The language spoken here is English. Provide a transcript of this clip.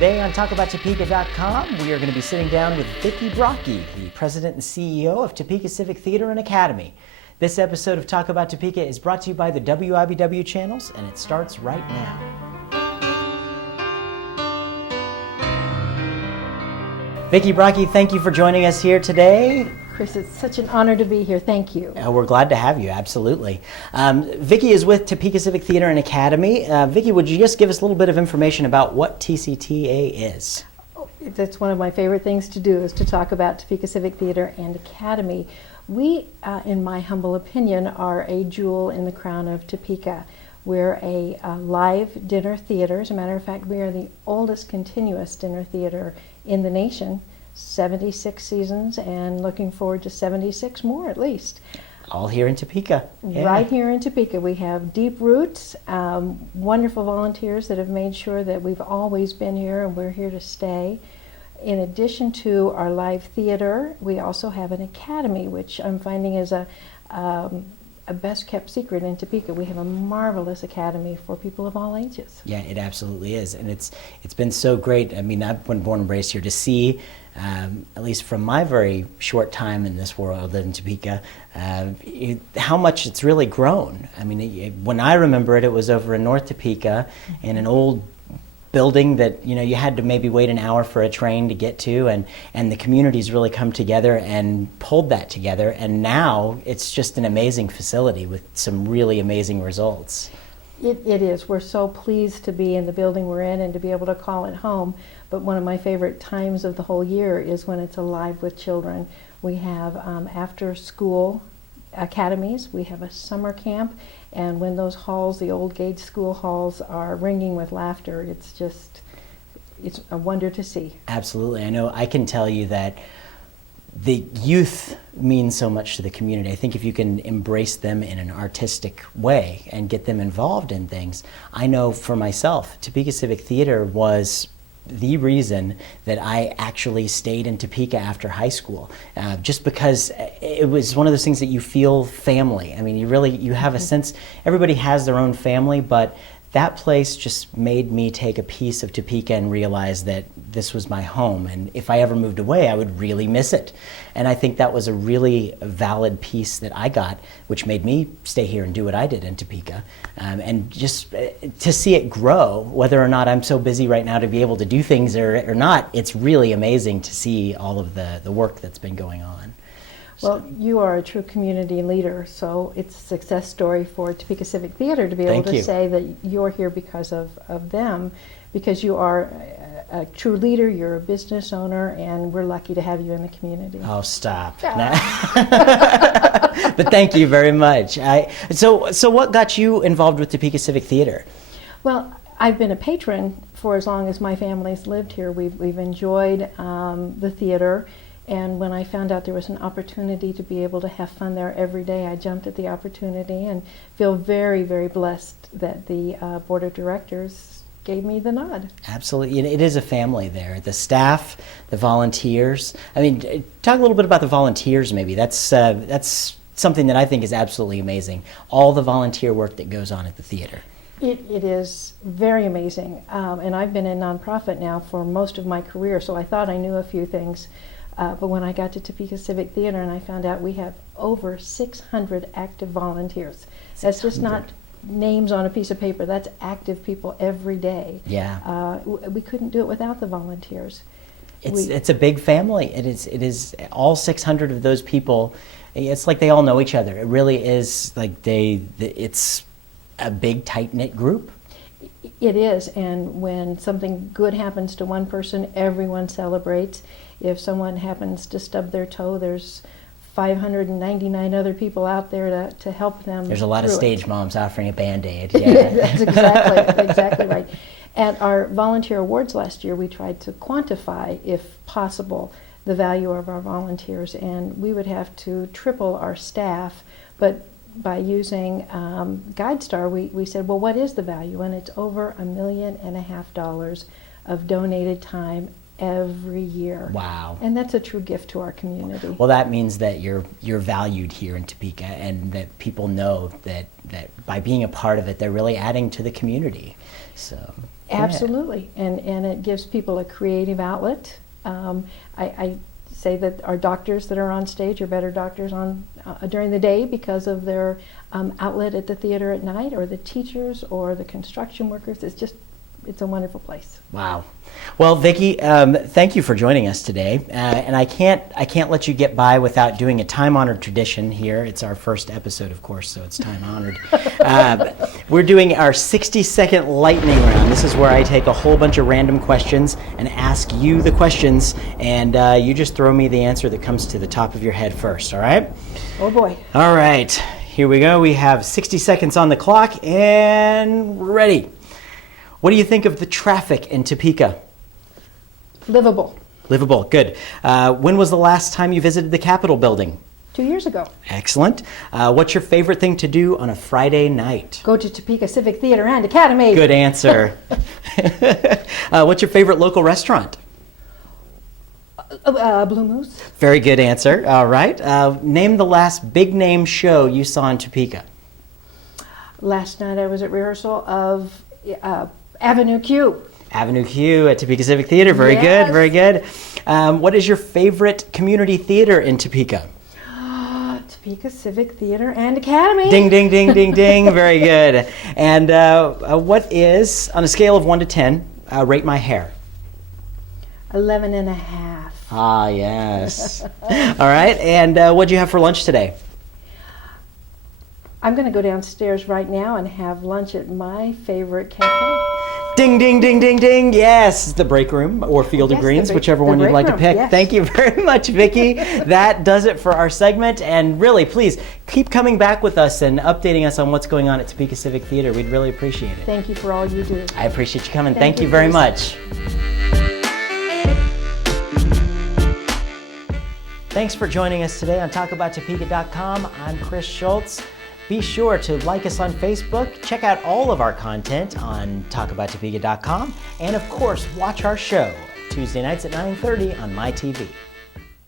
Today on TalkAboutTopeka.com, we are going to be sitting down with Vickie Brokke, the President and CEO of Topeka Civic Theater and Academy. This episode of Talk About Topeka is brought to you by the WIBW channels, and it starts right now. Vickie Brokke, thank you for joining us here today. Chris, it's such an honor to be here. Thank you. We're glad to have you, absolutely. Vickie is with Topeka Civic Theater and Academy. Vickie, would you just give us a little bit of information about what TCTA is? That's one of my favorite things to do, is to talk about Topeka Civic Theater and Academy. We, in my humble opinion, are a jewel in the crown of Topeka. We're a live dinner theater. As a matter of fact, we are the oldest continuous dinner theater in the nation. 76 seasons, and looking forward to 76 more at least. All here in Topeka. Yeah. Right here in Topeka. We have deep roots, wonderful volunteers that have made sure that we've always been here and we're here to stay. In addition to our live theater, we also have an academy, which I'm finding is a best kept secret in Topeka. We have a marvelous academy for people of all ages. Yeah, it absolutely is, and it's been so great. I mean, I've been born and raised here to see, at least from my very short time in this world in Topeka, how much it's really grown. I mean, when I remember it, it was over in North Topeka in an old building that you had to maybe wait an hour for a train to get to, and the community's really come together and pulled that together, and now it's just an amazing facility with some really amazing results. It is. We're so pleased to be in the building we're in and to be able to call it home, but one of my favorite times of the whole year is when it's alive with children. We have after school academies, we have a summer camp, and when those halls, the old Gage School halls, are ringing with laughter, it's a wonder to see. Absolutely. I know I can tell you that the youth means so much to the community. I think if you can embrace them in an artistic way and get them involved in things, I know for myself, Topeka Civic Theater was the reason that I actually stayed in Topeka after high school, just because it was one of those things that you feel family. I mean, you have a sense, everybody has their own family, but that place just made me take a piece of Topeka and realize that this was my home, and if I ever moved away, I would really miss it. And I think that was a really valid piece that I got, which made me stay here and do what I did in Topeka. And just to see it grow, whether or not I'm so busy right now to be able to do things or not, it's really amazing to see all of the work that's been going on. Well, you are a true community leader, so it's a success story for Topeka Civic Theater to be able to say that you're here because of them, because you are a true leader, you're a business owner, and we're lucky to have you in the community. Oh, stop. But thank you very much. So what got you involved with Topeka Civic Theater? Well, I've been a patron for as long as my family's lived here. We've enjoyed the theater. And when I found out there was an opportunity to be able to have fun there every day, I jumped at the opportunity and feel very, very blessed that the board of directors gave me the nod. Absolutely. It is a family there. The staff, the volunteers. I mean, talk a little bit about the volunteers maybe. That's something that I think is absolutely amazing. All the volunteer work that goes on at the theater. It is very amazing. And I've been in nonprofit now for most of my career, so I thought I knew a few things. But when I got to Topeka Civic Theater and I found out we have over 600 active volunteers. That's just not names on a piece of paper. That's active people every day. Yeah. We couldn't do it without the volunteers. It's a big family. It is all 600 of those people. It's like they all know each other. It really is like it's a big tight-knit group. It is, and when something good happens to one person, everyone celebrates. If someone happens to stub their toe, there's 599 other people out there to help them. There's a lot of stage moms offering a Band-Aid. Yeah. That's exactly right. At our volunteer awards last year, we tried to quantify, if possible, the value of our volunteers, and we would have to triple our staff, but by using GuideStar, we said, well, what is the value? And it's over $1.5 million of donated time every year. Wow. And that's a true gift to our community. Well, that means that you're valued here in Topeka, and that people know that by being a part of it, they're really adding to the community. So yeah. Absolutely, and it gives people a creative outlet. I say that our doctors that are on stage are better doctors on during the day because of their outlet at the theater at night, or the teachers or the construction workers. It's a wonderful place. Wow. Well, Vickie, thank you for joining us today. And I can't let you get by without doing a time-honored tradition here. It's our first episode, of course, so it's time-honored. We're doing our 60-second lightning round. This is where I take a whole bunch of random questions and ask you the questions, and you just throw me the answer that comes to the top of your head first, all right? Oh boy. All right, here we go. We have 60 seconds on the clock, and we're ready. What do you think of the traffic in Topeka? Livable. Livable, good. When was the last time you visited the Capitol building? 2 years ago. Excellent. What's your favorite thing to do on a Friday night? Go to Topeka Civic Theater and Academy. Good answer. What's your favorite local restaurant? Blue Moose. Very good answer. All right. Name the last big name show you saw in Topeka. Last night I was at rehearsal of Avenue Q. Avenue Q at Topeka Civic Theater. Very Yes. good, very good. What is your favorite community theater in Topeka? Topeka Civic Theater and Academy. Ding, ding, ding, ding, ding. Very good. And what is, on a scale of 1 to 10, rate my hair? 11 and a half. Ah, yes. All right. And what'd you have for lunch today? I'm going to go downstairs right now and have lunch at my favorite cafe. Ding, ding, ding, ding, ding. Yes, the break room or Field of Yes, Greens, the whichever one you'd break like to room, pick. yes. Thank you very much, Vickie. That does it for our segment. And really, please keep coming back with us and updating us on what's going on at Topeka Civic Theater. We'd really appreciate it. Thank you for all you do. I appreciate you coming. Thank Thank you you, very Chris. much. Thanks for joining us today on TalkAboutTopeka.com. I'm Chris Schultz. Be sure to like us on Facebook, check out all of our content on TalkAboutTopeka.com, and of course, watch our show Tuesday nights at 9:30 on MyTV.